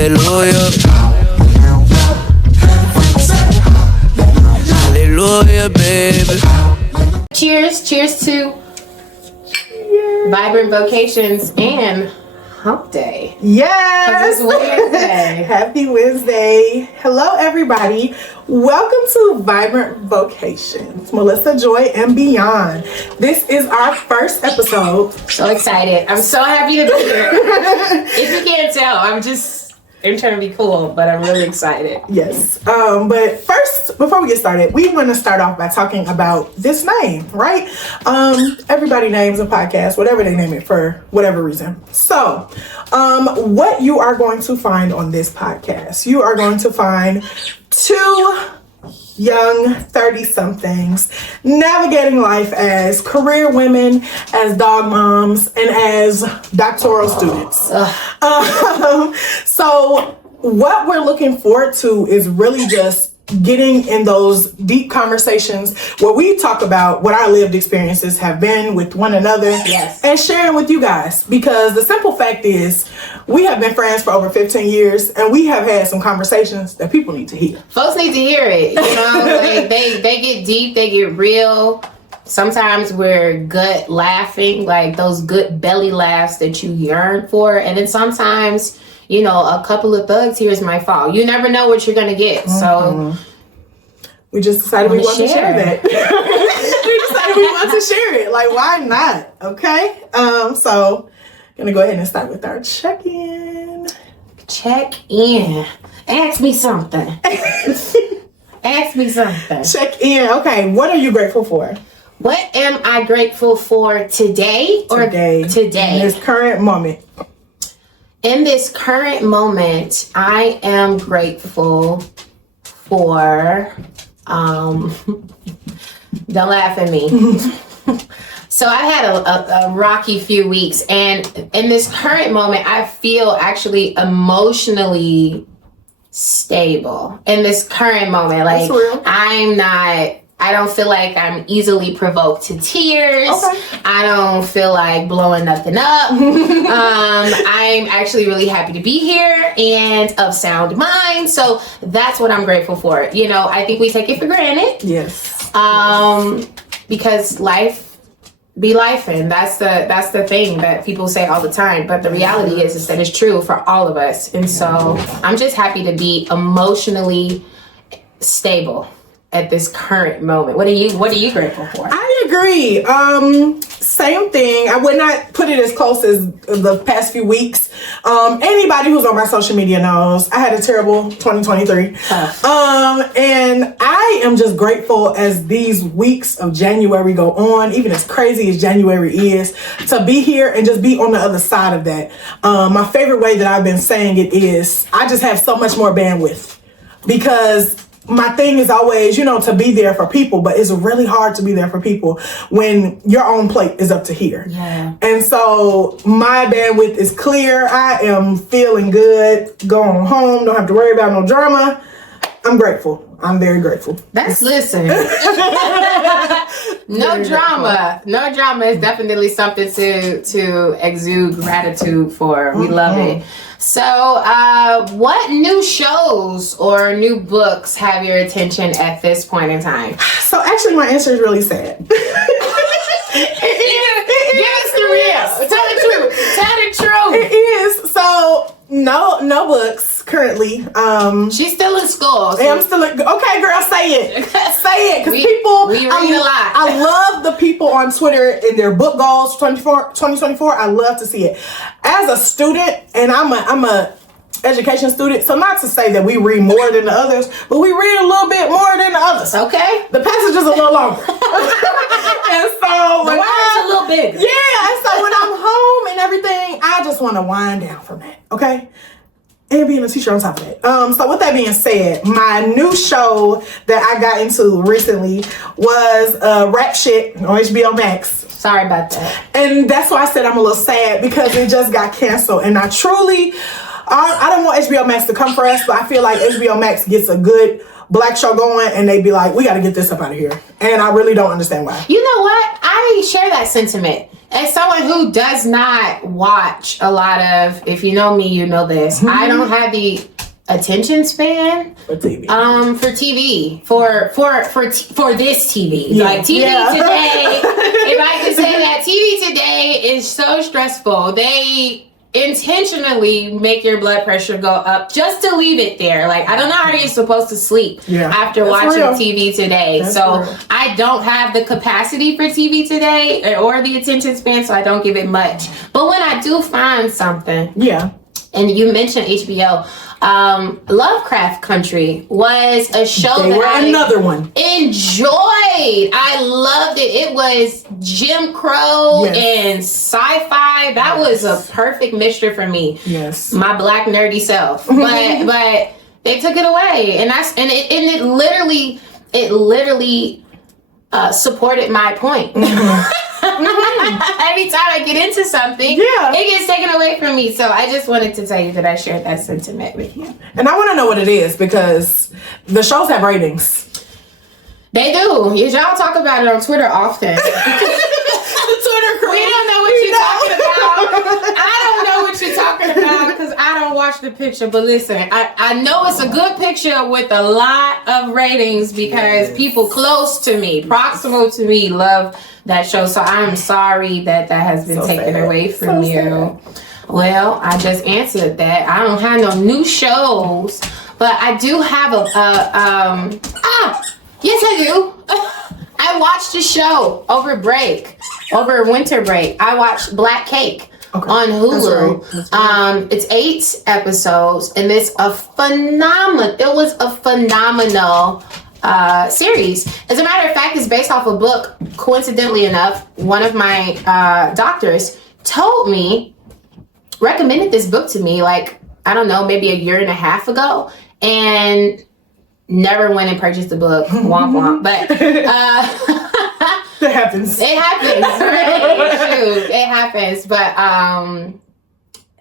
Hallelujah. Hallelujah, baby. Cheers to Vibrant Vocations and Hump Day. Yes! It's Wednesday. Happy Wednesday. Hello, everybody. Welcome to Vibrant Vocations, Melissa, Joy, and Beyond. This is our first episode. So excited. I'm so happy to be here. If you can't tell, I'm trying to be cool, but I'm really excited. Yes. But first, before we get started, we want to start off by talking about this name, right? Everybody names a podcast, whatever they name it for whatever reason. So, what you are going to find on this podcast, you are going to find two young 30-somethings navigating life as career women, as dog moms, and as doctoral students. So what we're looking forward to is really just getting in those deep conversations where we talk about what our lived experiences have been with one another. Yes. And sharing with you guys, because the simple fact is we have been friends for over 15 years and we have had some conversations that people need to hear. Folks need to hear it. You know, like they get deep, they get real. Sometimes we're gut laughing, like those good belly laughs that you yearn for. And then sometimes, you know, a couple of thug tears might fall. You never know what you're going to get. So we just decided we want to share that. We decided we want to share it. Like, why not? Okay. So gonna go ahead and start with our check-in. Check-in. Ask me something. Ask me something. Check-in. Okay. What are you grateful for? What am I grateful for today? Today. In this current moment. In this current moment, I am grateful for, don't laugh at me. So I had a rocky few weeks, and in this current moment, I feel actually emotionally stable in this current moment. Like, I don't feel like I'm easily provoked to tears. Okay. I don't feel like blowing nothing up. I'm actually really happy to be here and of sound mind. So that's what I'm grateful for. You know, I think we take it for granted. Yes. Because life be life, and that's the thing that people say all the time. But the reality is that it's true for all of us. And so I'm just happy to be emotionally stable at this current moment. What are you grateful for? I agree. Same thing. I would not put it as close as the past few weeks. Anybody who's on my social media knows I had a terrible 2023. And I am just grateful as these weeks of January go on, even as crazy as January is, to be here and just be on the other side of that. My favorite way that I've been saying it is I just have so much more bandwidth, because my thing is always, you know, to be there for people, but it's really hard to be there for people when your own plate is up to here. Yeah. And so my bandwidth is clear. I am feeling good, going home, don't have to worry about no drama. I'm grateful. I'm very grateful. Listen. No drama. No drama is definitely something to exude gratitude for. We love it. So, what new shows or new books have your attention at this point in time? So, actually, my answer is really sad. Give us the real. Tell the truth. Tell the truth. It is. So, no books currently. She's still in school. So I'm still okay, girl. Say it. Say it, because people. We read a lot. I love the people on Twitter in their book goals 2024. I love to see it. As a student, and I'm a education student, so not to say that we read more than the others, but we read a little bit more than the others. Okay. The passage is a little longer. And so the words a little bigger. Yeah, and so when I'm home and everything, I just want to wind down from that. Okay. And being a teacher on top of that. So with that being said, my new show that I got into recently was Rap Shit on HBO Max. Sorry about that. And that's why I said I'm a little sad, because it just got canceled. And I don't want HBO Max to come for us, but I feel like HBO Max gets a good black show going and they be like, we got to get this up out of here. And I really don't understand why. You know what? I share that sentiment. as someone who does not watch a lot of, if you know me, you know this, I don't have the attention span for TV. For this TV. Yeah. Like TV today, if I can say that, TV today is so stressful. They intentionally make your blood pressure go up just to leave it there. Like, I don't know how you're supposed to sleep after watching TV today. So I don't have the capacity for TV today or the attention span, so I don't give it much. But when I do find something, and you mentioned HBO, Lovecraft Country was a show another one enjoyed. I loved it. It was Jim Crow and sci-fi. That was a perfect mixture for me. Yes, my black nerdy self. But they took it away, and it literally supported my point. Every time I get into something, it gets taken away from me. So I just wanted to tell you that I shared that sentiment with you. And I want to know what it is, because the shows have ratings. They do. Y'all talk about it on Twitter often. The Twitter crew. We don't know what you're talking about. I don't know what you're talking about because I don't watch the picture. But listen, I know it's a good picture with a lot of ratings because people close to me, proximal to me, love that show. So I'm sorry that has been taken away from you. Sad. Well, I just answered that. I don't have no new shows, but I do have yes I do. I watched a show over winter break. I watched Black Cake on Hulu. That's right. It's 8 episodes, and it was a phenomenal series. As a matter of fact, it's based off a book. Coincidentally enough, one of my doctors recommended this book to me, like, I don't know, maybe a year and a half ago, and never went and purchased the book. Womp womp. But it happens. It happens. Right? Shoot, it happens. But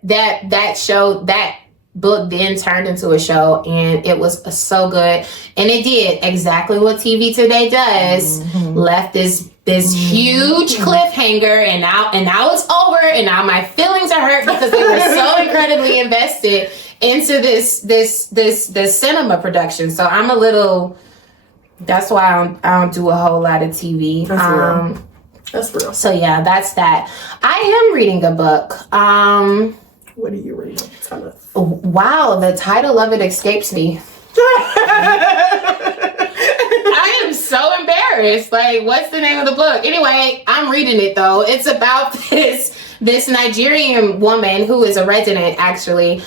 that book then turned into a show, and it was so good, and it did exactly what TV today does. Left this huge cliffhanger, and now it's over, and now my feelings are hurt because they were so incredibly invested into this cinema production. So I'm a little, that's why I don't do a whole lot of TV. That's real. So yeah, that's that. I am reading a book. What are you reading? Tell us. Wow, the title of it escapes me. I am so embarrassed. Like, what's the name of the book? Anyway, I'm reading it though. It's about this Nigerian woman who is a resident, actually.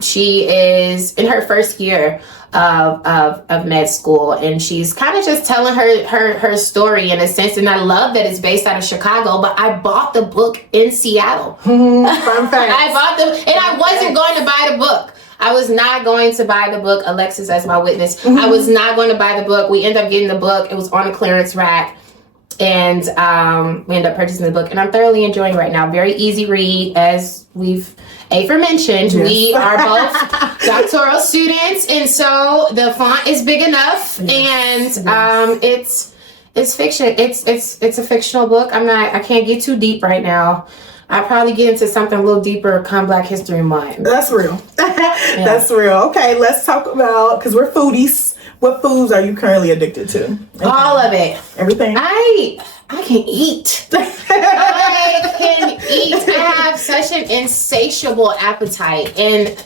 She is in her first year of med school, and she's kind of just telling her story in a sense. And I love that it's based out of Chicago, but I bought the book in Seattle. Fun fact. I bought them, and I wasn't going to buy the book. I was not going to buy the book. Alexis as my witness. I was not going to buy the book. We ended up getting the book. It was on a clearance rack, and we ended up purchasing the book, and I'm thoroughly enjoying it right now. Very easy read, as we've aforementioned. Yes. We are both doctoral students, and so the font is big enough, and it's fiction. It's a fictional book. I can't get too deep right now. I'll probably get into something a little deeper come Black History Month. That's real. That's real. Okay, let's talk about, because we're foodies. What foods are you currently addicted to? All of it. Everything? I can eat. I can eat. I have such an insatiable appetite. And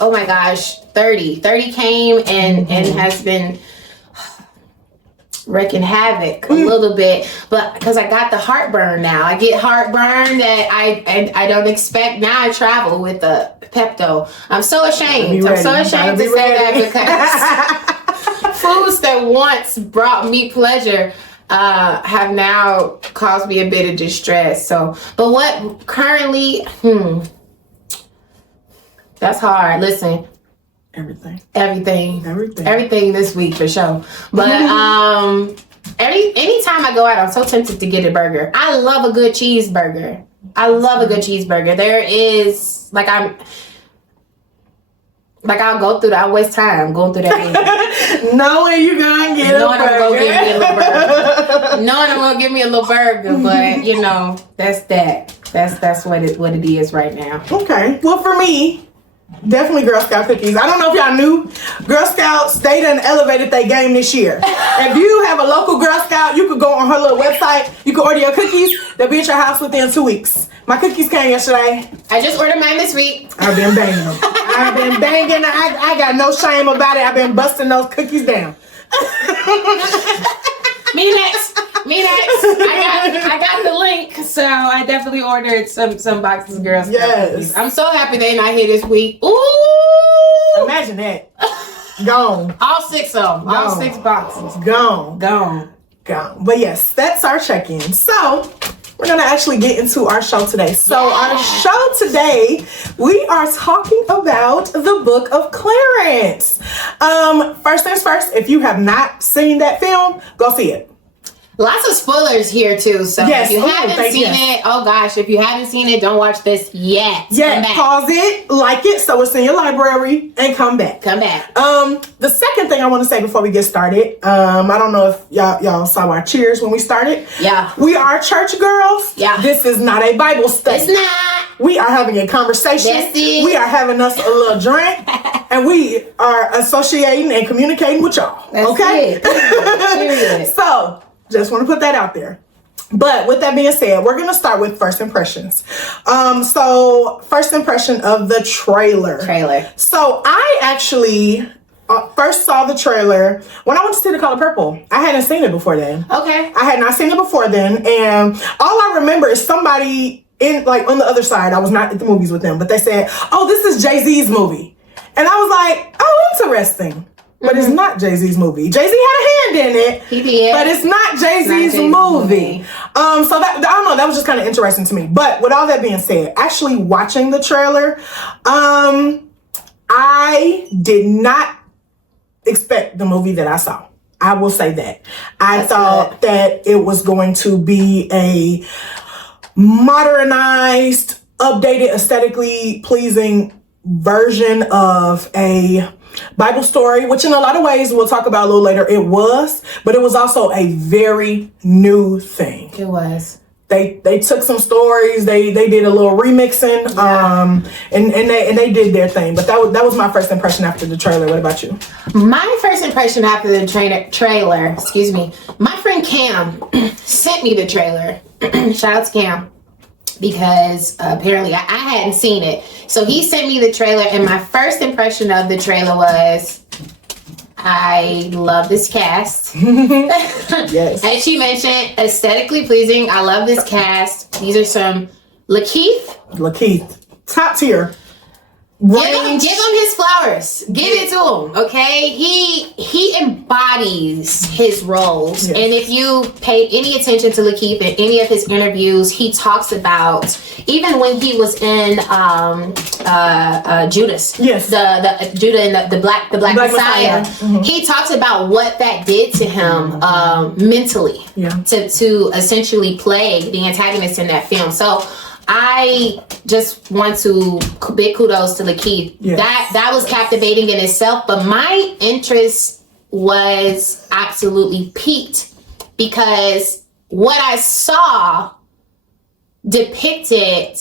oh my gosh, 30 came and has been wreaking havoc a little bit, but because I got the heartburn now. I get heartburn that I don't expect. Now I travel with the Pepto. I'm so ashamed. I'm so ashamed to say that, because foods that once brought me pleasure have now caused me a bit of distress. So, but what currently, that's hard. Listen. Everything this week for sure. But anytime I go out, I'm so tempted to get a burger. I love a good cheeseburger. Like, I'll go through that. I waste time going through that movie. Knowing you're gonna get a burger. Knowing I'm gonna give me a little burger, but you know, that's that. That's what it is right now. Okay. Well, for me, definitely Girl Scout cookies. I don't know if y'all knew, Girl Scouts, they done elevated their game this year. If you have a local Girl Scout, you could go on her little website. You can order your cookies. They'll be at your house within 2 weeks. My cookies came yesterday. I just ordered mine this week. I've been banging them. I got no shame about it. I've been busting those cookies down. Me next. I got the link, so I definitely ordered some boxes of Girl Scout cookies. I'm so happy they're not here this week. Ooh! Imagine that. Gone. All 6 of them. All 6 boxes. Gone. But yes, that's our check-in. So we're going to actually get into our show today. So our show today, we are talking about the Book of Clarence. First things first, if you have not seen that film, go see it. Lots of spoilers here too, so if you haven't seen it, oh gosh, if you haven't seen it, don't watch this yet. Yeah, pause it, like it, so it's in your library, and come back. The second thing I want to say before we get started, I don't know if y'all saw our cheers when we started. Yeah. We are church girls. Yeah. This is not a Bible study. It's not. We are having a conversation. Yes, it is. We are having us a little drink, and we are associating and communicating with y'all. That's okay? Period. So, just want to put that out there. But with that being said, we're going to start with first impressions. So first impression of the trailer. So I actually first saw the trailer when I went to see The Color Purple. I hadn't seen it before then. Okay. I had not seen it before then. And all I remember is somebody on the other side, I was not at the movies with them, but they said, oh, this is Jay-Z's movie. And I was like, oh, interesting. But it's not Jay-Z's movie. Jay-Z had a hand in it. He did. But it's not Jay-Z's movie. So that, I don't know, that was just kind of interesting to me. But with all that being said, actually watching the trailer, I did not expect the movie that I saw. I will say that. I thought that it was going to be a modernized, updated, aesthetically pleasing version of a Bible story, which in a lot of ways we'll talk about a little later, it was, but it was also a very new thing. It was. They took some stories, they did a little remixing, and they did their thing. But that was my first impression after the trailer. What about you? My first impression after the trailer, excuse me, my friend Cam sent me the trailer. Shout out to Cam. Because apparently I hadn't seen it. So he sent me the trailer, and my first impression of the trailer was, I love this cast. Yes. As she mentioned, aesthetically pleasing. I love this cast. These are some Lakeith. Top tier. Give him his flowers. Give it to him, okay? He embodies his roles. Yes. And if you paid any attention to Lakeith in any of his interviews, he talks about, even when he was in Judas. Yes. The Judah and the Black Messiah. Mm-hmm. He talks about what that did to him mentally. Yeah. To essentially play the antagonist in that film. So I just want to big kudos to Lakeith. Yes. That was captivating in itself, but my interest was absolutely piqued because what I saw depicted,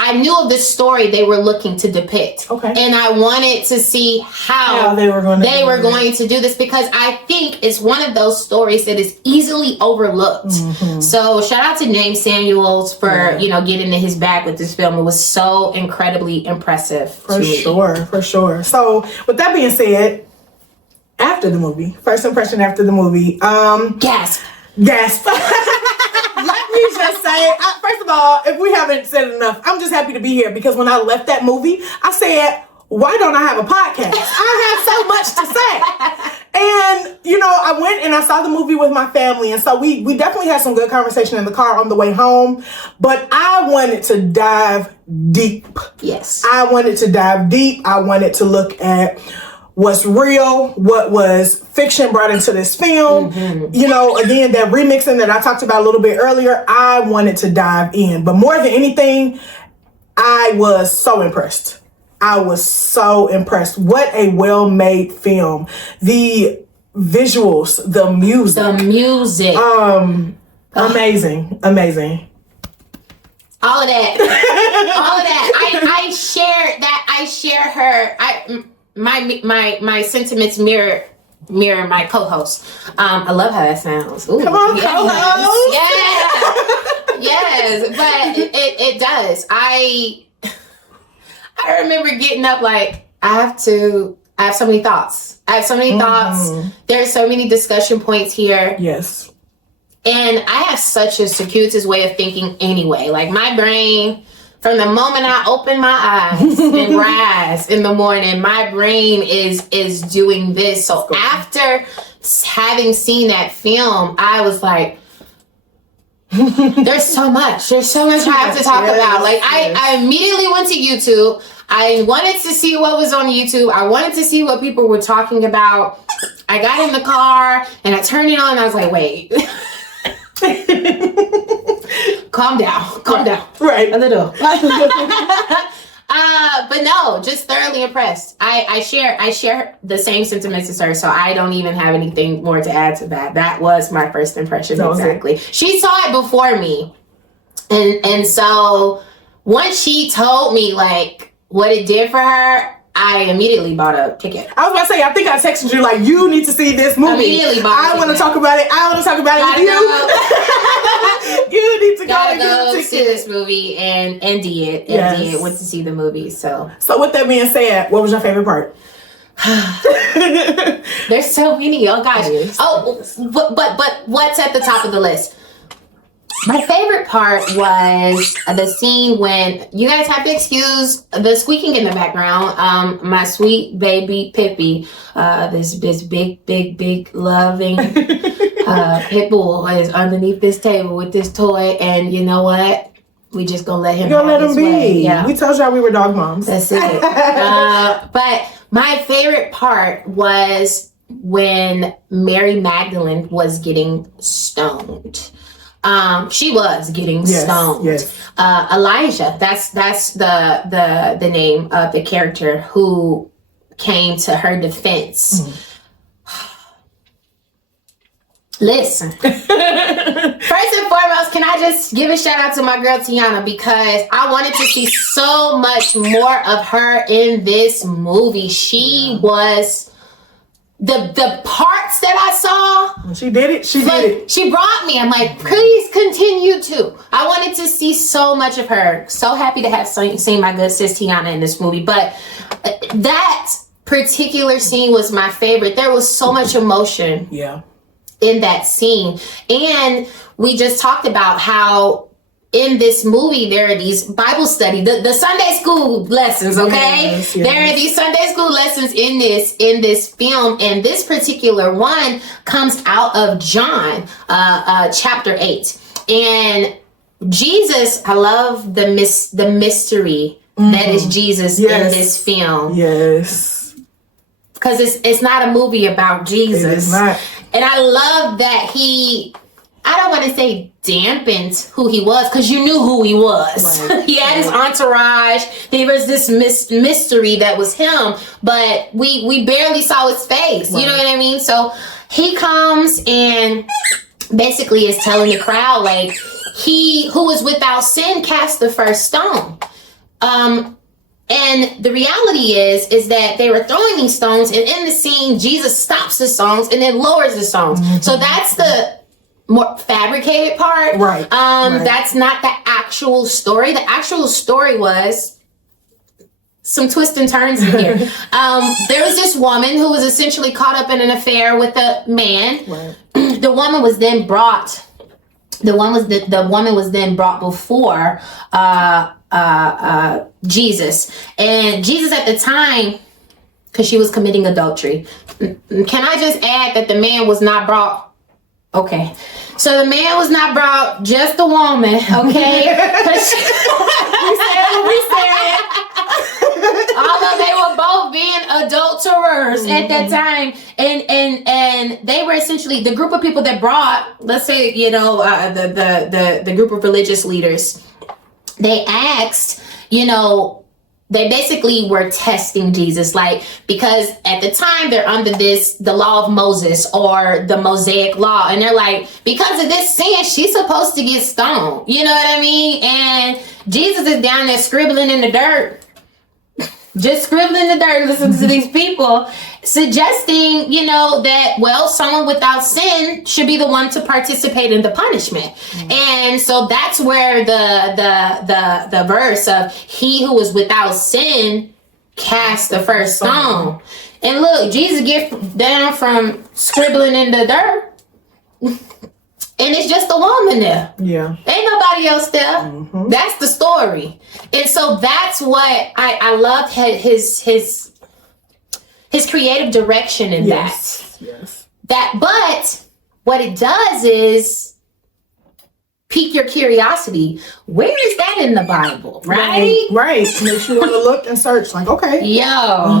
I knew of the story they were looking to depict. Okay. And I wanted to see how they were going to do this, because I think it's one of those stories that is easily overlooked. Mm-hmm. So shout out to Jeymes Samuel for, getting in his bag with this film. It was so incredibly impressive. For sure. So with that being said, after the movie, first impression after the movie, gasp. Let me just say, first of all, if we haven't said enough, I'm just happy to be here, because when I left that movie, I said, why don't I have a podcast? I have so much to say. And, I went and I saw the movie with my family. And so we definitely had some good conversation in the car on the way home. But I wanted to dive deep. Yes. I wanted to dive deep. I wanted to look at what's real, what was fiction brought into this film. Mm-hmm. Again, that remixing that I talked about a little bit earlier, I wanted to dive in. But more than anything, I was so impressed. I was so impressed. What a well-made film. The visuals, the music. Amazing. All of that. I share her. My sentiments mirror my co-host. I love how that sounds. Ooh, come on, co-host. Yes, but it does. I remember getting up like I have so many thoughts. There's so many discussion points here. Yes. And I have such a circuitous way of thinking anyway. Like my brain, from the moment I open my eyes and rise in the morning, my brain is doing this. So after having seen that film, I was like, there's so much I have to talk about. Like I immediately went to YouTube. I wanted to see what was on YouTube. I wanted to see what people were talking about. I got in the car and I turned it on and I was like, wait. Calm down. Right. A little. But no, just thoroughly impressed. I share the same sentiments as her, so I don't even have anything more to add to that. That was my first impression. Exactly. She saw it before me. And so once she told me like what it did for her, I immediately bought a ticket. I was about to say, I think I texted you like, you need to see this movie. Immediately bought a ticket. I want to talk about it with you. You need to go see this movie and did. Went to see the movie. So with that being said, what was your favorite part? There's so many. Oh gosh. Oh, but what's at the top of the list? My favorite part was the scene when you guys have to excuse the squeaking in the background. My sweet baby Pippi, this big loving pit bull is underneath this table with this toy, and you know what? We just gonna let him. Let him be. Way. Yeah. We told y'all we were dog moms. That's it. But my favorite part was when Mary Magdalene was getting stoned. She was getting stoned. Yes. Elijah, that's the name of the character who came to her defense. Listen, first and foremost, can I just give a shout out to my girl Tiana, because I wanted to see so much more of her in this movie. She was the parts that I saw. She did it. She did it. She brought me. I'm like, please continue to. I wanted to see so much of her. So happy to have seen my good sis Tiana in this movie. But that particular scene was my favorite. There was so much emotion. Yeah. In that scene. And we just talked about how in this movie there are these Bible study, the Sunday school lessons, okay? Yes. There are these Sunday school lessons in this film, and this particular one comes out of John chapter 8. And Jesus, I love the mystery that is Jesus in this film. Yes. Because it's not a movie about Jesus. It is not. And I love that I don't want to say dampened who he was, because you knew who he was. Right. He had his entourage. There was this mystery that was him, but we barely saw his face. Right. You know what I mean? So he comes and basically is telling the crowd, like, he who is without sin cast the first stone. And the reality is that they were throwing these stones, and in the scene, Jesus stops the stones and then lowers the stones. Mm-hmm. So that's the more fabricated part. Right. That's not the actual story. The actual story was some twists and turns in here. There was this woman who was essentially caught up in an affair with a man. Right. The woman was then brought. The woman was then brought before Jesus, and Jesus at the time, because she was committing adultery. Can I just add that the man was not brought? Okay, so the man was not brought, just the woman. Okay, we said although they were both being adulterers at that time, and they were essentially the group of people that brought, let's say, the group of religious leaders. They asked, they basically were testing Jesus, like, because at the time they're under the law of Moses or the Mosaic law. And they're like, because of this sin, she's supposed to get stoned. You know what I mean? And Jesus is down there scribbling in the dirt. Just scribbling in the dirt, listening to these people, suggesting, that, well, someone without sin should be the one to participate in the punishment. Mm-hmm. And so that's where the verse of he who is without sin cast the first stone. And look, Jesus get down from scribbling in the dirt. And it's just a woman there. Yeah. Ain't nobody else there. Mm-hmm. That's the story. And so that's what I loved his creative direction in that. Yes. But what it does is pique your curiosity. Where is that in the Bible? Right. Makes you want to look and search. Like, okay.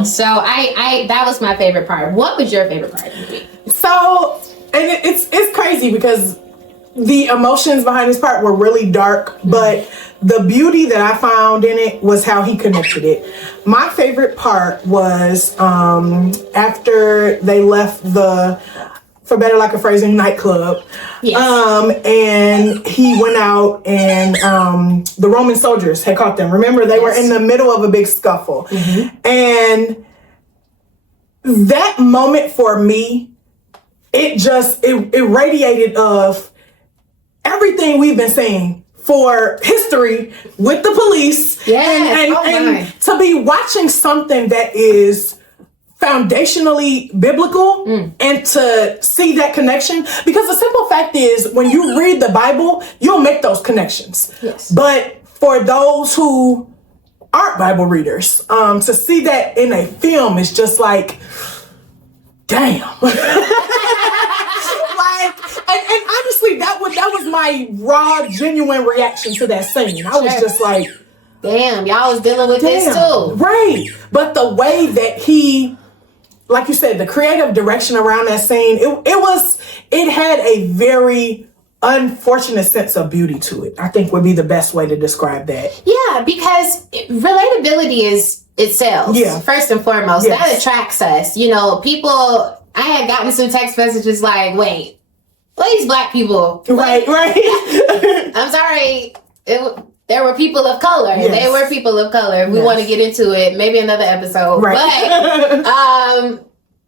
So I that was my favorite part. What was your favorite part of the movie? So, and it's crazy because the emotions behind this part were really dark, but the beauty that I found in it was how he connected it. My favorite part was after they left the, for better lack of phrasing, nightclub. Yes. And he went out and the Roman soldiers had caught them. Remember, they were in the middle of a big scuffle. Mm-hmm. And that moment for me, it radiated of everything we've been saying for history with the police. And to be watching something that is foundationally biblical and to see that connection, because the simple fact is when you read the Bible, you'll make those connections. Yes. But for those who aren't Bible readers, to see that in a film is just like, damn. And honestly, that was my raw, genuine reaction to that scene. I was just like, damn, y'all was dealing with this too. Right. But the way that he, like you said, the creative direction around that scene, it had a very unfortunate sense of beauty to it, I think would be the best way to describe that. Yeah, because relatability is itself. Yeah. First and foremost, that attracts us. People, I had gotten some text messages like, wait, these black people. Right. I'm sorry. There were people of color. Yes. They were people of color. We want to get into it. Maybe another episode. Right. But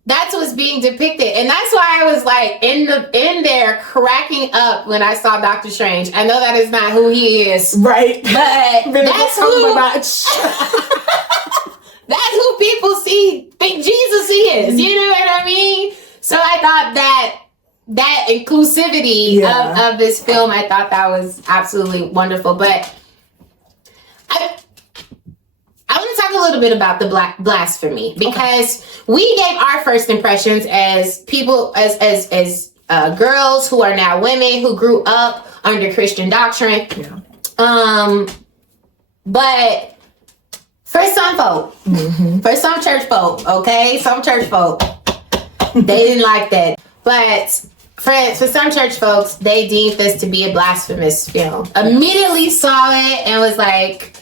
that's what's being depicted. And that's why I was like in there cracking up when I saw Doctor Strange. I know that is not who he is. Right. But that's who that's who people think Jesus is. You know what I mean? So I thought that inclusivity of this film, I thought that was absolutely wonderful. But I want to talk a little bit about the black blasphemy, because we gave our first impressions as people, as girls who are now women who grew up under Christian doctrine. Yeah. But for some folk, for some church folk, some church folk, they didn't like that. But for some church folks, they deemed this to be a blasphemous film. Immediately saw it and was like,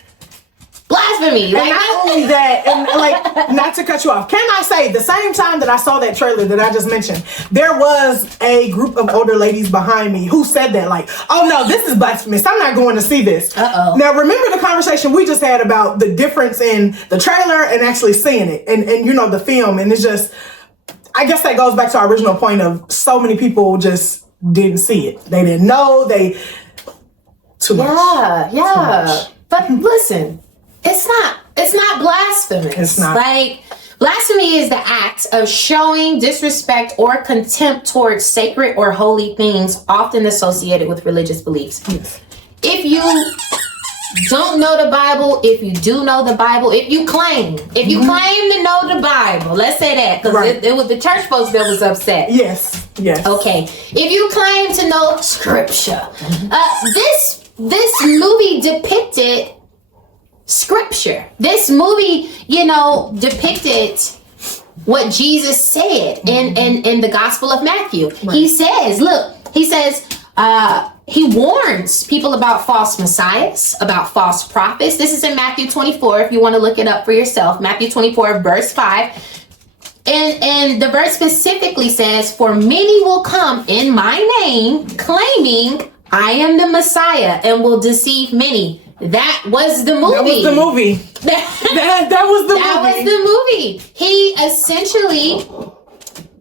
blasphemy. And not only that, and not to cut you off, can I say, the same time that I saw that trailer that I just mentioned, there was a group of older ladies behind me who said that, like, oh no, this is blasphemous, I'm not going to see this. Uh-oh. Now remember the conversation we just had about the difference in the trailer and actually seeing it, and the film, and it's just, I guess that goes back to our original point of so many people just didn't see it. They didn't know, too much. Yeah. But listen, it's not blasphemous. It's not. Like, blasphemy is the act of showing disrespect or contempt towards sacred or holy things often associated with religious beliefs. Yes. If you don't know the Bible, if you do know the Bible, if you claim to know the Bible, let's say that, because it was the church folks that was upset. Yes. Okay. If you claim to know scripture, this movie depicted scripture. This movie, depicted what Jesus said in the Gospel of Matthew. Right. He says, he warns people about false messiahs, about false prophets. This is in Matthew 24, if you want to look it up for yourself. Matthew 24, verse 5. And the verse specifically says, for many will come in my name, claiming I am the Messiah, and will deceive many. That was the movie. That was the movie. that was the movie. That was the movie. He essentially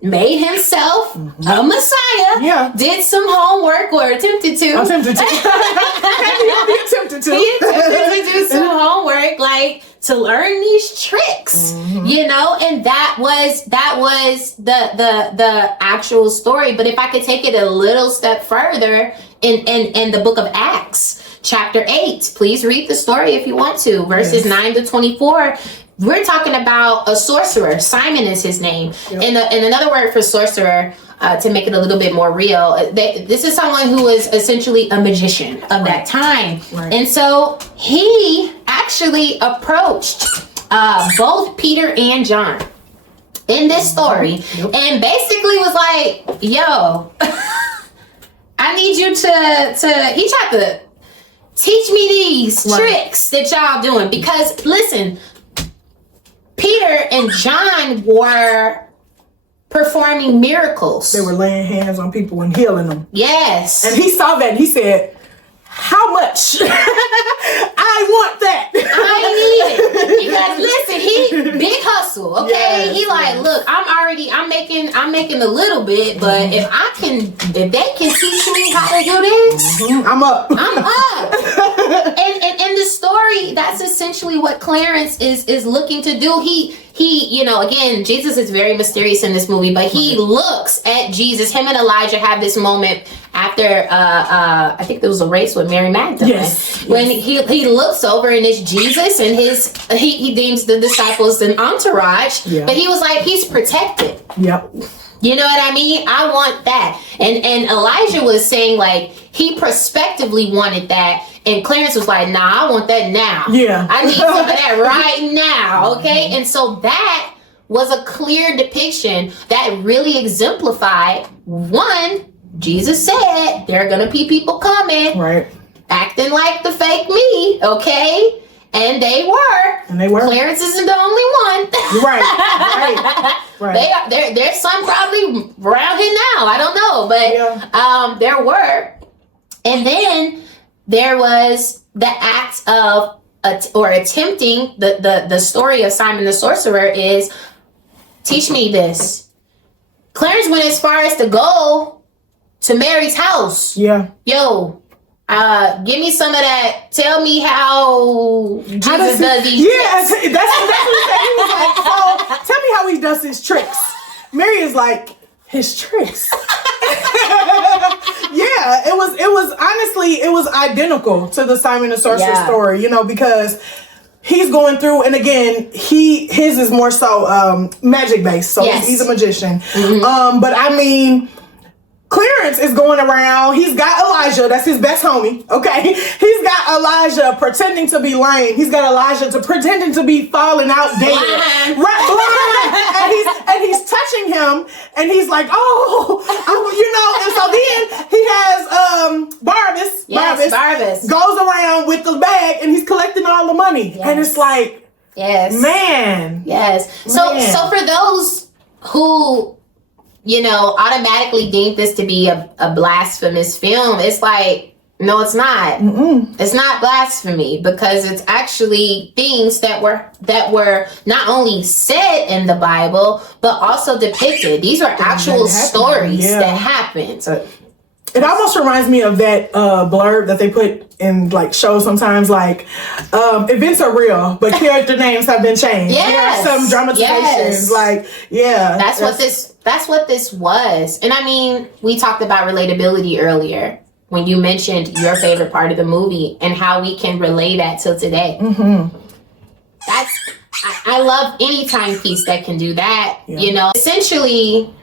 made himself a Messiah. Yeah. Did some homework, or attempted to. He attempted to. He attempted to do some homework, like to learn these tricks, you know, and that was the actual story. But if I could take it a little step further, in the book of Acts, chapter 8, please read the story if you want to, verses 9 to 24. We're talking about a sorcerer. Simon is his name. Yep. And another word for sorcerer, to make it a little bit more real, this is someone who was essentially a magician of that time. Right. And so he actually approached both Peter and John in this story, and basically was like, yo, I need you to he tried to teach me these tricks that y'all doing, because listen, Peter and John were performing miracles. They were laying hands on people and healing them. Yes. And he saw that and he said, how much? I want that. I need it. Because listen, he big hustle, okay? He like, look, I'm making a little bit, but if they can teach me how to do this, I'm up. I'm up. And in the story, that's essentially what Clarence is looking to do. He, you know, again, Jesus is very mysterious in this movie, but he looks at Jesus. Him and Elijah have this moment after, I think there was a race with Mary Magdalene. When he looks over and it's Jesus and he deems the disciples an entourage, but he was like, he's protected. Yep. You know what I mean? I want that. And Elijah was saying, like, he prospectively wanted that. And Clarence was like, nah, I want that now. Yeah. I need some of that right now. Okay. And so that was a clear depiction that really exemplified, one, Jesus said there are going to be people coming. Right. Acting like the fake me. Okay. And they were. Clarence isn't the only one. Right. There's some probably around here now. I don't know. But there were. And then there was the act of, or attempting, the story of Simon the sorcerer is, teach me this. Clarence went as far as to go to Mary's house. Yeah. Yo, give me some of that. Tell me how Jesus does these tricks. That's what he said. He was like, oh, tell me how he does his tricks. Mary is like, his tricks. Yeah, it was honestly, it was identical to the Simon the Sorcerer story, you know, because he's going through, and again, his is more so magic based, so he's a magician. But I mean, Clarence is going around. He's got Elijah. That's his best homie. Okay. He's got Elijah pretending to be lame. He's got Elijah pretending to be falling out dead. Blind. And he's touching him. And he's like, oh, you know. And so then he has Barabbas. Barabbas goes around with the bag and he's collecting all the money. Yes. And it's like, man. Yes. So for those who, you know, automatically deemed this to be a blasphemous film, it's like, no, it's not. It's not blasphemy, because it's actually things that were not only said in the Bible, but also depicted. These are actual stories that happened. It almost reminds me of that blurb that they put in like shows sometimes, like events are real, but character names have been changed. Yes. There are some dramatizations. That's what this was. And I mean, we talked about relatability earlier when you mentioned your favorite part of the movie and how we can relay that till today. I love any timepiece that can do that. You know, essentially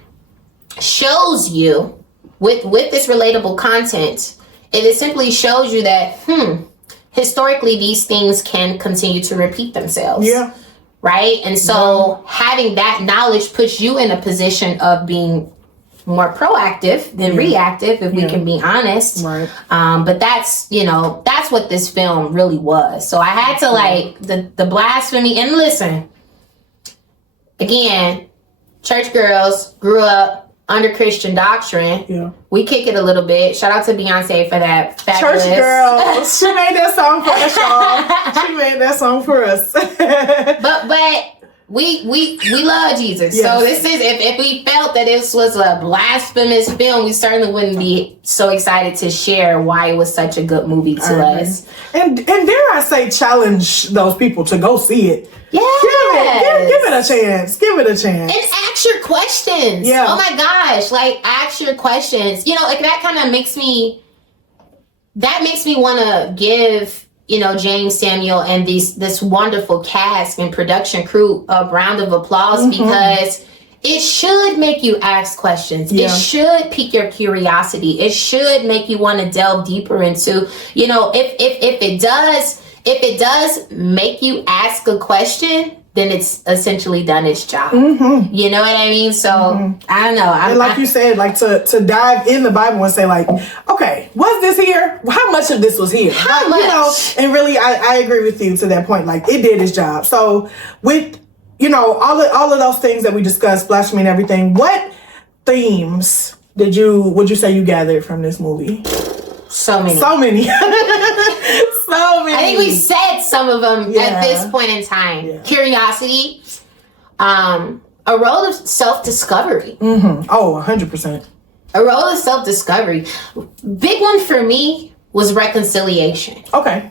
shows you with this relatable content, it simply shows you that historically these things can continue to repeat themselves. Right? And so having that knowledge puts you in a position of being more proactive than reactive, if we can be honest. Right. But that's what this film really was. So I had to like the blasphemy. And listen, again, church girls grew up under Christian doctrine. Yeah. We kick it a little bit. Shout out to Beyonce for that. Fabulous. Church girls. She made that song for us, y'all. She made that song for us. But we love Jesus. Yes. So this is if we felt that this was a blasphemous film, we certainly wouldn't be so excited to share why it was such a good movie to us. And dare I say, challenge those people to go see it. Yeah. Give it a chance. Give it a chance. And ask your questions. Yeah. Oh my gosh. Like, ask your questions. Like that kind of makes me want to give, Jeymes Samuel and this wonderful cast and production crew a round of applause because it should make you ask questions. Yeah. It should pique your curiosity. It should make you want to delve deeper into, if it does make you ask a question, then it's essentially done its job. You know what I mean? So I don't know. And like you said, like to dive in the Bible and say like, okay, was this here? How much of this was here? How much? And really, I agree with you to that point. Like it did its job. So with, all of those things that we discussed, blasphemy and everything, what themes would you say you gathered from this movie? So many. So many. I think we said some of them at this point in time. Yeah. Curiosity, a role of self-discovery. Oh, 100%. A role of self-discovery. Big one for me was reconciliation. Okay.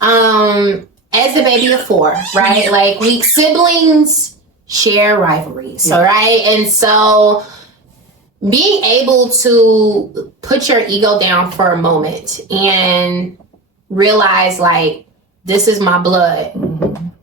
As a baby of 4, right? Like siblings share rivalries, all right? And so being able to put your ego down for a moment and realize like this is my blood.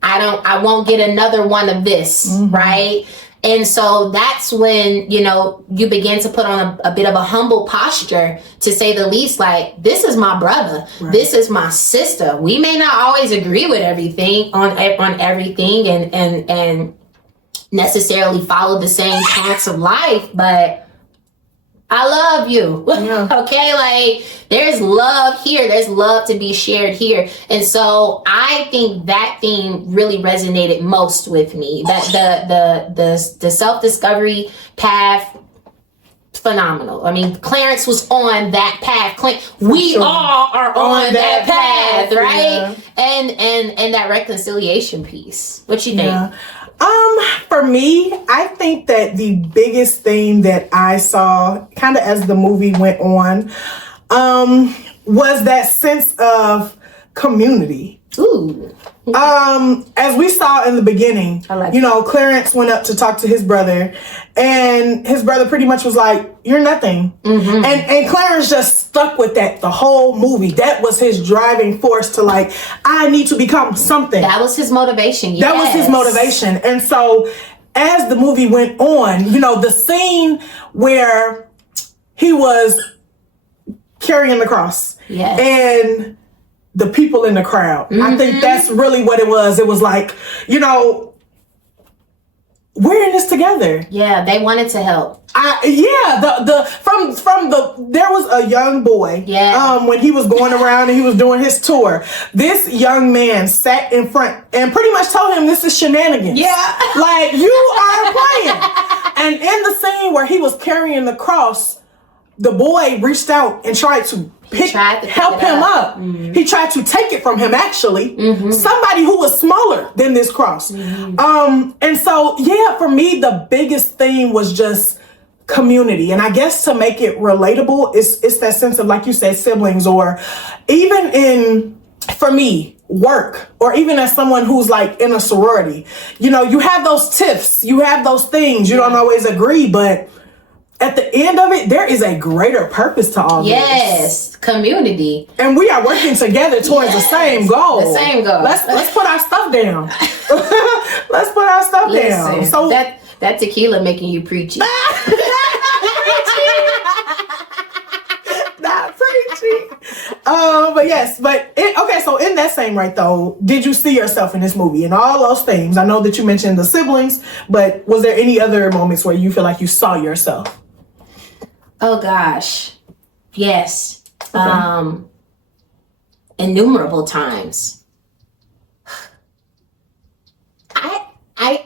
I won't get another one of this, right? And so that's when, you begin to put on a bit of a humble posture, to say the least, like, this is my brother. Right. This is my sister. We may not always agree with everything on everything and necessarily follow the same paths of life, but I love you. Yeah. Okay, like there's love here. There's love to be shared here. And so I think that theme really resonated most with me. That the self-discovery path, phenomenal. I mean, Clarence was on that path. We all are on that path, right? Yeah. And that reconciliation piece. What you think? Yeah. For me, I think that the biggest theme that I saw kind of as the movie went on, was that sense of community. Ooh. As we saw in the beginning, Clarence went up to talk to his brother, and his brother pretty much was like, "You're nothing." And Clarence just stuck with that the whole movie. That was his driving force to like, I need to become something. That was his motivation. Yes. That was his motivation. And so as the movie went on, the scene where he was carrying the cross, and the people in the crowd. I think that's really what it was. It was like, we're in this together. Yeah, they wanted to help. There was a young boy. Yeah. When he was going around and he was doing his tour, this young man sat in front and pretty much told him this is shenanigans. Yeah. Like, you are playing. And in the scene where he was carrying the cross, the boy reached out and tried to help him up. He tried to take it from him, actually. Somebody who was smaller than this cross. And so, for me, the biggest theme was just community. And I guess to make it relatable, it's that sense of, like you said, siblings, or even for me, work, or even as someone who's like in a sorority. You have those tiffs, you have those things, you don't always agree, but at the end of it, there is a greter purpose to all this. Yes, community. And we are working together towards the same goal. The same goal. Let's put our stuff down. Let's put our stuff down. So that tequila making you preachy. Not preachy. So in that same right though, did you see yourself in this movie and all those things? I know that you mentioned the siblings, but was there any other moments where you feel like you saw yourself? Oh gosh. Yes. Okay. Innumerable times. I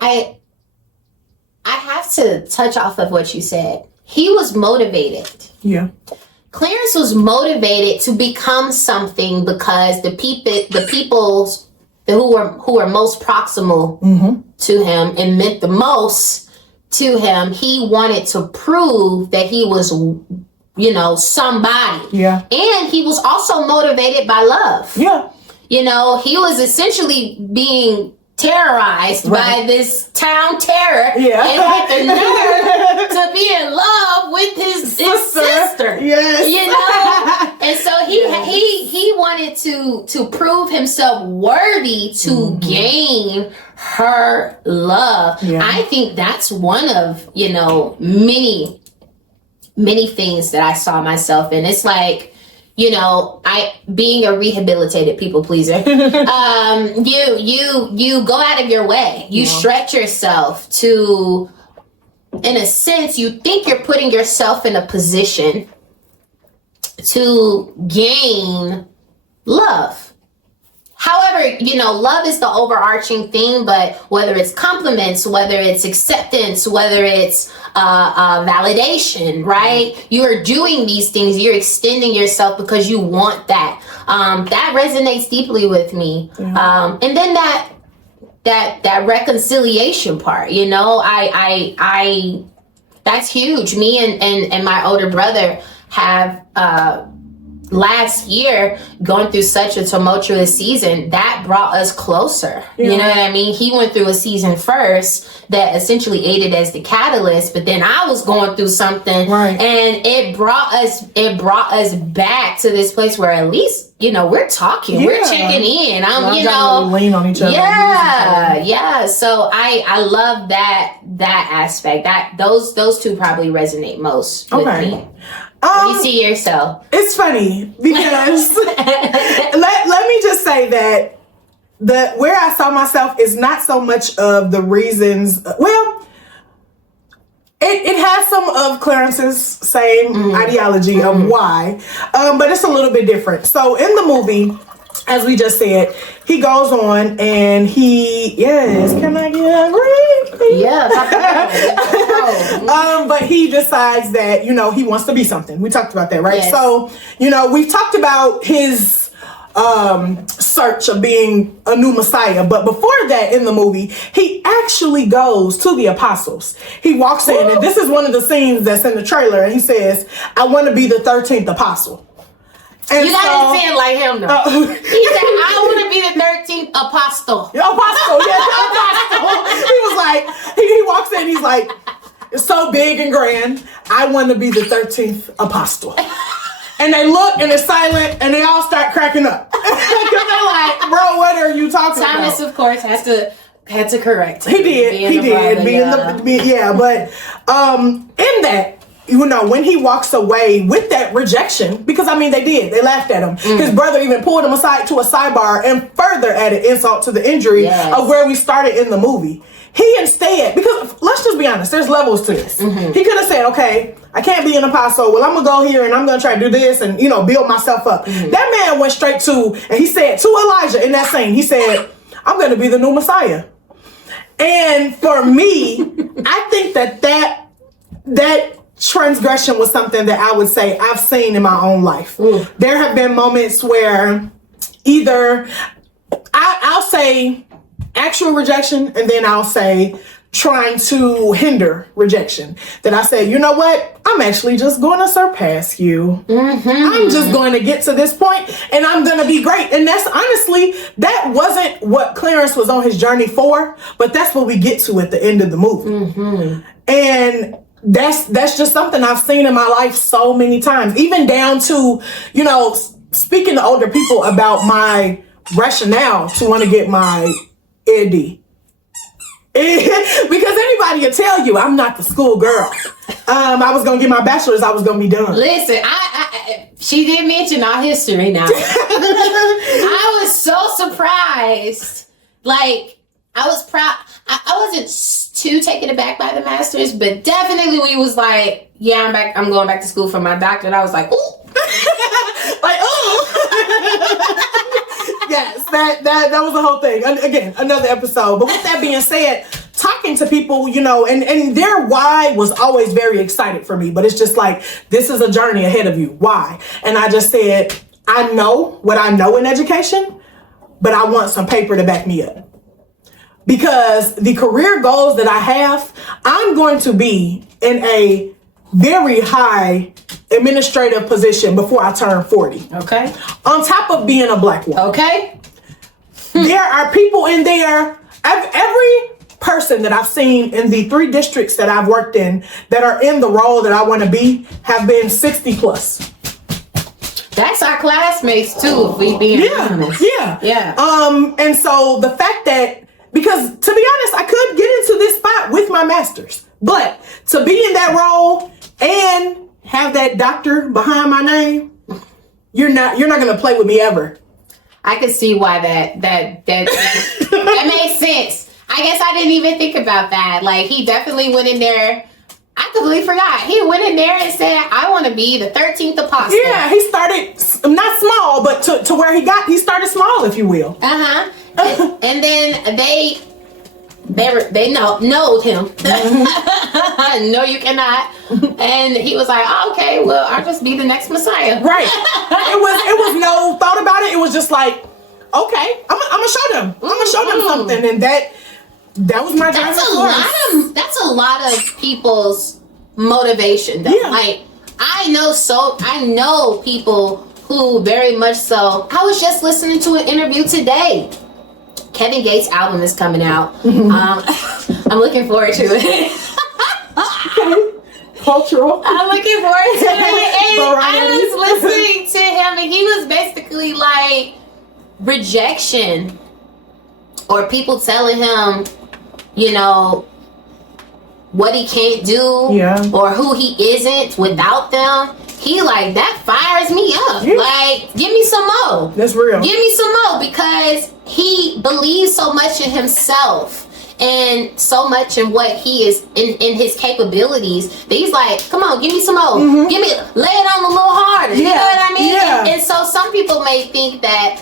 have to touch off of what you said. He was motivated. Yeah. Clarence was motivated to become something because the people who were most proximal to him and meant the most to him, he wanted to prove that he was, somebody. Yeah. And he was also motivated by love. Yeah. He was essentially being terrorized by this town terror, and had the nerve to be in love with his sister. Yes. And so he wanted to prove himself worthy to gain her love. Yeah. I think that's one of many things that I saw myself in. It's like, I being a rehabilitated people pleaser, you go out of your way. You stretch yourself to, in a sense, you think you're putting yourself in a position to gain love. However, love is the overarching theme, but whether it's compliments, whether it's acceptance, whether it's validation, right? You're doing these things, you're extending yourself because you want that. That resonates deeply with me. Yeah. And then that reconciliation part, I that's huge. Me and my older brother have last year going through such a tumultuous season that brought us closer. You know what I mean? He went through a season first that essentially aided as the catalyst, but then I was going through something, and it brought us back to this place where at least we're talking, we're checking in. I'm lean on each other. Yeah. So I love that aspect. That those two probably resonate most with me. You see yourself. It's funny because let me just say that where I saw myself is not so much of the reasons. Well, it has some of Clarence's same ideology of why, but it's a little bit different. So in the movie, as we just said, he goes on and can I get a ring? Yeah. But he decides that, he wants to be something. We talked about that, right? Yes. So, we've talked about his search of being a new Messiah. But before that, in the movie, he actually goes to the apostles. He walks in, and this is one of the scenes that's in the trailer, and he says, I want to be the 13th apostle. And you gotta say it like him, though. He said, I want to be the 13th apostle. Apostle, yes, apostle. He was like, he walks in, he's like, it's so big and grand. I want to be the 13th apostle. And they look and they're silent and they all start cracking up. Because they're like, bro, what are you talking about? Thomas, of course, had to correct him. He did. But in that, when he walks away with that rejection, because they laughed at him. His brother even pulled him aside to a sidebar and further added insult to the injury of where we started in the movie. He instead, because let's just be honest, there's levels to this. He could have said, okay, I can't be an apostle. Well, I'm going to go here and I'm going to try to do this and, build myself up. That man went straight to, and he said to Elijah in that scene, he said, I'm going to be the new Messiah. And for me, I think that transgression was something that I would say I've seen in my own life. There have been moments where either I'll say actual rejection, and then I'll say trying to hinder rejection. That I said, you know what? I'm actually just going to surpass you. I'm just going to get to this point and I'm going to be great. And that's honestly, that wasn't what Clarence was on his journey for, but that's what we get to at the end of the movie. And that's just something I've seen in my life so many times, even down to, speaking to older people about my rationale to want to get my ED. Because anybody will tell you I'm not the school girl. I was going to get my bachelor's, I was going to be done. Listen, she did mention our history now. I was so surprised. Like, I was proud. I wasn't too taken aback by the master's, but definitely when he was like, yeah, I'm going back to school for my doctorate, I was like, ooh. Like, oh. Yes, that was the whole thing. Again, another episode. But with that being said, talking to people, you know, and their why was always very excited for me. But it's just like, this is a journey ahead of you. Why? And I just said, I know what I know in education, but I want some paper to back me up. Because the career goals that I have, I'm going to be in a very high administrative position before I turn 40. Okay. On top of being a Black woman. Okay. There are people in there, every person that I've seen in the 3 districts that I've worked in that are in the role that I want to be have been 60 plus. That's our classmates too, if we being honest. Yeah. And so the fact that, because to be honest, I could get into this spot with my master's, but to be in that role and have that doctor behind my name, you're not gonna play with me ever. I could see why that makes sense. I guess I didn't even think about that. Like, he definitely went in there. I completely forgot. He went in there and said, I want to be the 13th apostle. Yeah, he started not small, but to where he started small, if you will. Uh-huh. And then they knowed him. No, you cannot. And he was like, oh, okay, well, I'll just be the next Messiah. Right. It was no thought about it. It was just like, okay, I'm gonna show them. I'm gonna show them something. And that was my driving force. That's a lot of people's motivation, though. Yeah. Like, I know people who very much so. I was just listening to an interview today. Kevin Gates' album is coming out. I'm looking forward to it. Cultural. I'm looking forward to it. And I was listening to him, and he was basically like, rejection or people telling him, you know, what he can't do or who he isn't without them. He like, that fires me up. Yeah. Like, give me some more. That's real. Give me some more, because he believes so much in himself and so much in what he is in his capabilities that he's like, come on, give me some more. Mm-hmm. Lay it on a little harder. Yeah. You know what I mean? Yeah. And so some people may think that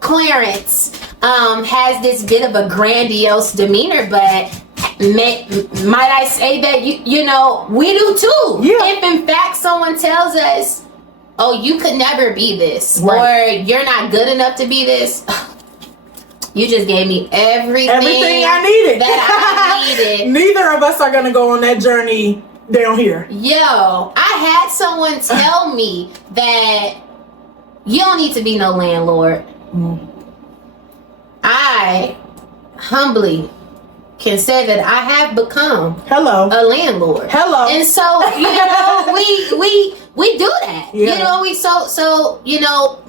Clarence has this bit of a grandiose demeanor, but might I say that you know, we do too. Yeah. If in fact someone tells us, oh, you could never be this, right, or you're not good enough to be this, you just gave me everything I needed. That I needed. Neither of us are gonna go on that journey down here. Yo, I had someone tell me that you don't need to be no landlord. I humbly can say that I have become a landlord. And so, you know, we do that. Yeah. You know, so you know,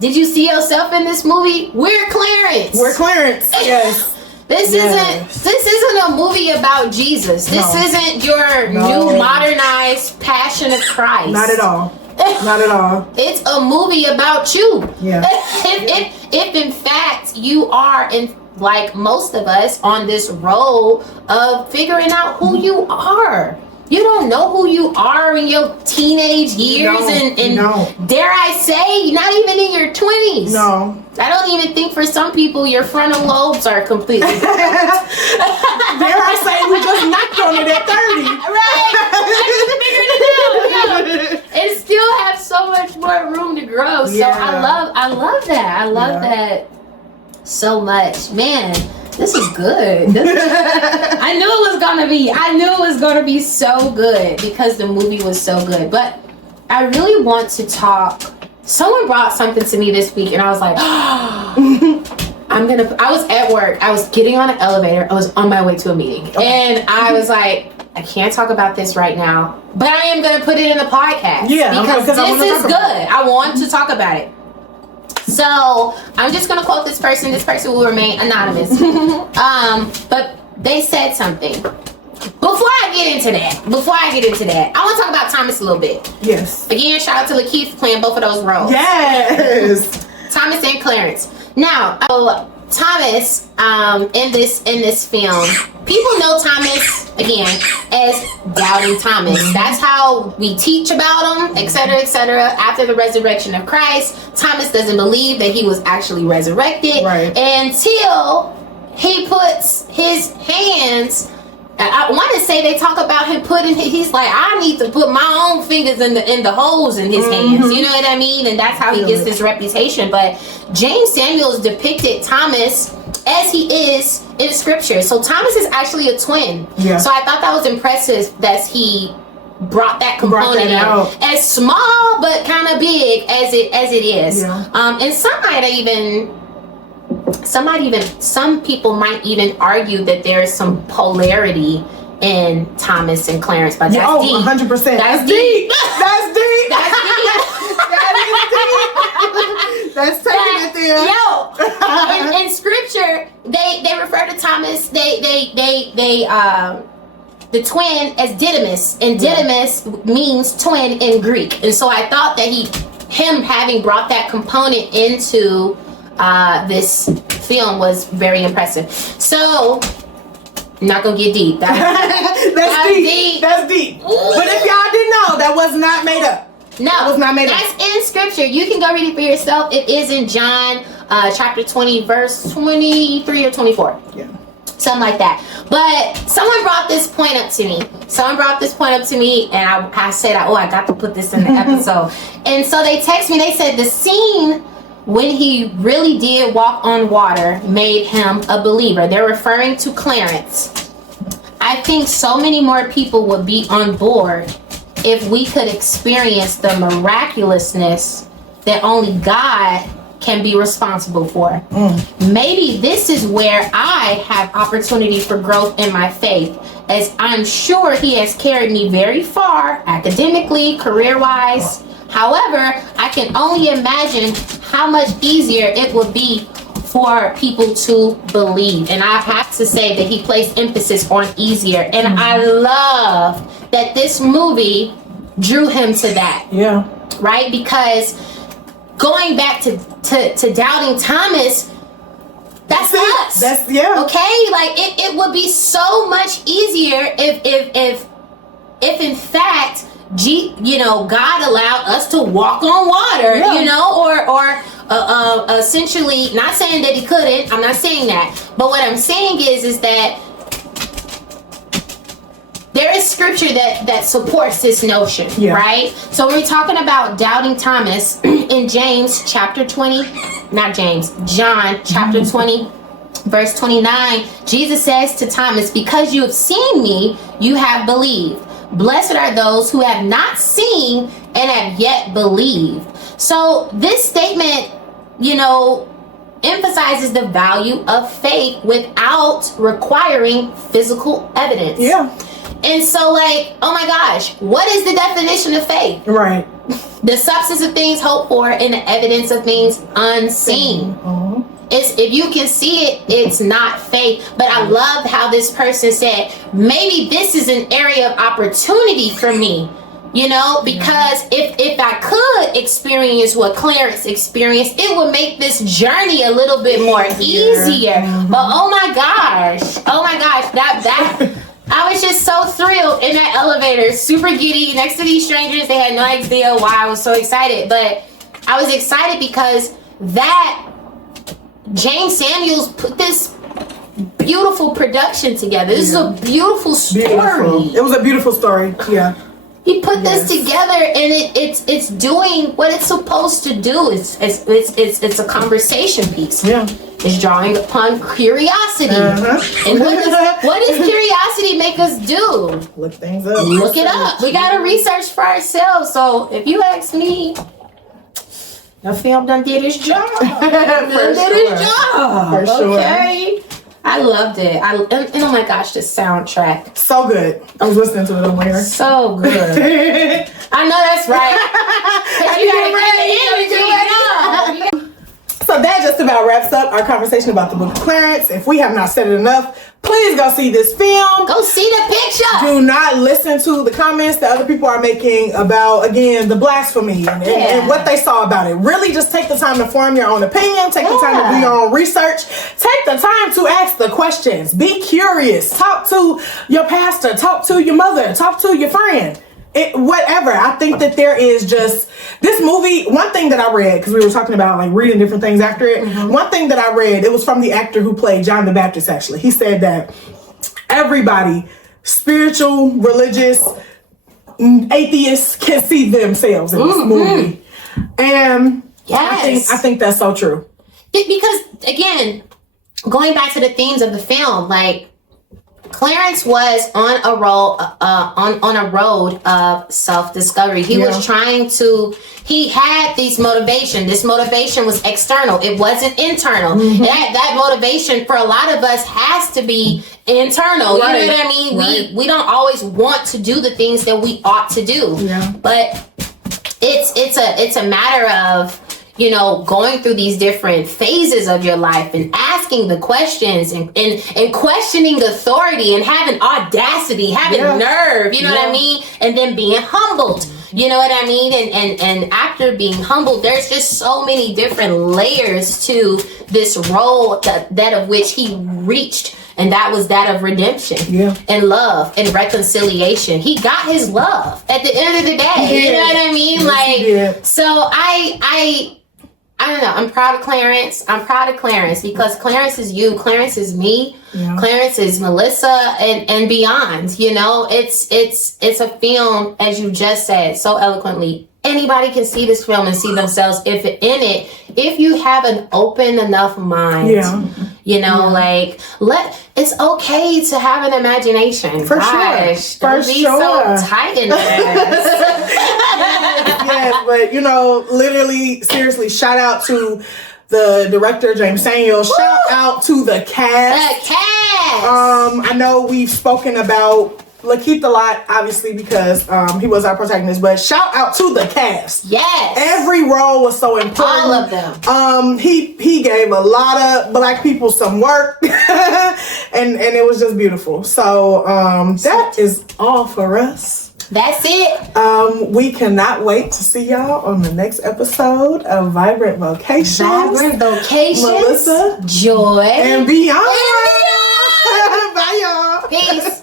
did you see yourself in this movie? We're Clarence. Yes. This isn't a movie about Jesus. This isn't your new modernized Passion of Christ. Not at all. Not at all. It's a movie about you. Yeah. If in fact you are, in like most of us, on this road of figuring out who you are. You don't know who you are in your teenage years, and dare I say, not even in your 20s. No. I don't even think for some people your frontal lobes are completely Dare I say, we just knocked on it at 30. Right. And still have so much more room to grow. So I love that. I love that so much. Man, this is good. I knew it was gonna be so good because the movie was so good. But I really want to talk. Someone brought something to me this week, and I was like, I was at work. I was getting on an elevator. I was on my way to a meeting. And I was like, I can't talk about this right now, but I am going to put it in the podcast. Yeah, because this is good. I want to talk about it. So I'm just going to quote this person. This person will remain anonymous. But they said something. Before I get into that, I want to talk about Thomas a little bit. Yes. Again, shout out to Lakeith for playing both of those roles. Yes. Thomas and Clarence. Now, Thomas, in this film, people know Thomas again as Doubting Thomas. That's how we teach about him, etc., etc. After the resurrection of Christ, Thomas doesn't believe that he was actually resurrected until he puts his hands. I want to say they talk about him putting. He's like, I need to put my own fingers in the holes in his hands. You know what I mean? And that's how he gets this reputation. But Jeymes Samuel depicted Thomas as he is in Scripture. So Thomas is actually a twin. Yeah. So I thought that was impressive that he brought that component out, as small but kind of big as it is. Yeah. And some people might even argue that there is some polarity in Thomas and Clarence, but that's deep. 100%. That's deep. That's deep. That's deep. That is deep. That's taking it there. In Scripture, they refer to Thomas. The twin as Didymus, and Didymus means twin in Greek. And so I thought that him having brought that component into this film was very impressive. So, I'm not gonna get deep. That's deep. That's deep. Ooh. But if y'all didn't know, that was not made up. No, that was not made up. That's in Scripture. You can go read it for yourself. It is in John chapter 20, verse 23 or 24. Yeah. Something like that. But someone brought this point up to me. And I said, I got to put this in the episode. And so they text me. They said the scene when he really did walk on water made him a believer. They're referring to Clarence. I think so many more people would be on board if we could experience the miraculousness that only God can be responsible for. Maybe this is where I have opportunity for growth in my faith, as I'm sure he has carried me very far academically, career-wise. However, I can only imagine how much easier it would be for people to believe. And I have to say that he placed emphasis on easier. And I love that this movie drew him to that. Yeah. Right? Because going back to Doubting Thomas, that's us. Okay? Like it would be so much easier if in fact God allowed us to walk on water, or essentially, not saying that he couldn't, I'm not saying that, but what I'm saying is that there is Scripture that supports this notion, right? So we're talking about Doubting Thomas in John chapter 20, verse 29, Jesus says to Thomas, because you have seen me, you have believed. Blessed are those who have not seen and have yet believed. So this statement, emphasizes the value of faith without requiring physical evidence. Yeah. And so, oh my gosh, what is the definition of faith? Right. The substance of things hoped for and the evidence of things unseen. It's, if you can see it, it's not faith. But I love how this person said, maybe this is an area of opportunity for me. Because if I could experience what Clarence experienced, it would make this journey a little bit more easier. But oh my gosh, that I was just so thrilled in that elevator, super giddy next to these strangers. They had no idea why I was so excited, but I was excited because that Jeymes Samuel put this beautiful production together. This is a beautiful story. It was a beautiful story. Yeah. He put this together, and it's doing what it's supposed to do. It's a conversation piece. Yeah. It's drawing upon curiosity. And what does curiosity make us do? Look things up. Look it up. We gotta research for ourselves. So if you ask me, the film done did its job. For sure. Okay. I loved it. And oh my gosh, the soundtrack. So good. I was listening to it on here. So good. I know that's right. You gotta get the energy. So So that just about wraps up our conversation about the Book of Clarence. If we have not said it enough, please go see this film. Go see the picture. Do not listen to the comments that other people are making about, again, the blasphemy and what they saw about it. Really just take the time to form your own opinion. Take the time to do your own research. Take the time to ask the questions. Be curious. Talk to your pastor. Talk to your mother. Talk to your friend. Whatever. I think that there is just this movie. One thing that I read, because we were talking about like reading different things after it. One thing that I read, it was from the actor who played John the Baptist. Actually, he said that everybody, spiritual, religious, atheists, can see themselves in this movie, and I think that's so true. Because again, going back to the themes of the film, like, Clarence was on a road of self-discovery. He was trying to. He had these motivation. This motivation was external. It wasn't internal. That motivation for a lot of us has to be internal. Right. You know what I mean? Right. We don't always want to do the things that we ought to do. Yeah. But it's a matter of, you know, going through these different phases of your life and asking the questions and questioning authority and having audacity, having nerve, you know what I mean? And then being humbled, you know what I mean? And after being humbled, there's just so many different layers to this role that of which he reached. And that was that of redemption and love and reconciliation. He got his love at the end of the day. You know what I mean? Like, so I don't know. I'm proud of Clarence. I'm proud of Clarence because Clarence is you. Clarence is me. Yeah. Clarence is Melissa and beyond. You know, it's a film, as you just said so eloquently. Anybody can see this film and see themselves if you have an open enough mind. Yeah. You know, like it's okay to have an imagination. For sure. Don't be so tight in there. Yes, but you know, literally, seriously, shout out to the director, Jeymes Samuel. Shout out to the cast. The cast. I know we've spoken about Lakeith a lot, obviously, because he was our protagonist, but shout out to the cast. Yes. Every role was so important. All of them. He gave a lot of Black people some work, and it was just beautiful. So that is all for us. That's it. We cannot wait to see y'all on the next episode of Vibrant Vocations. Vibrant Vocations. Melissa, Joy, and beyond. And beyond. Bye, y'all. Peace.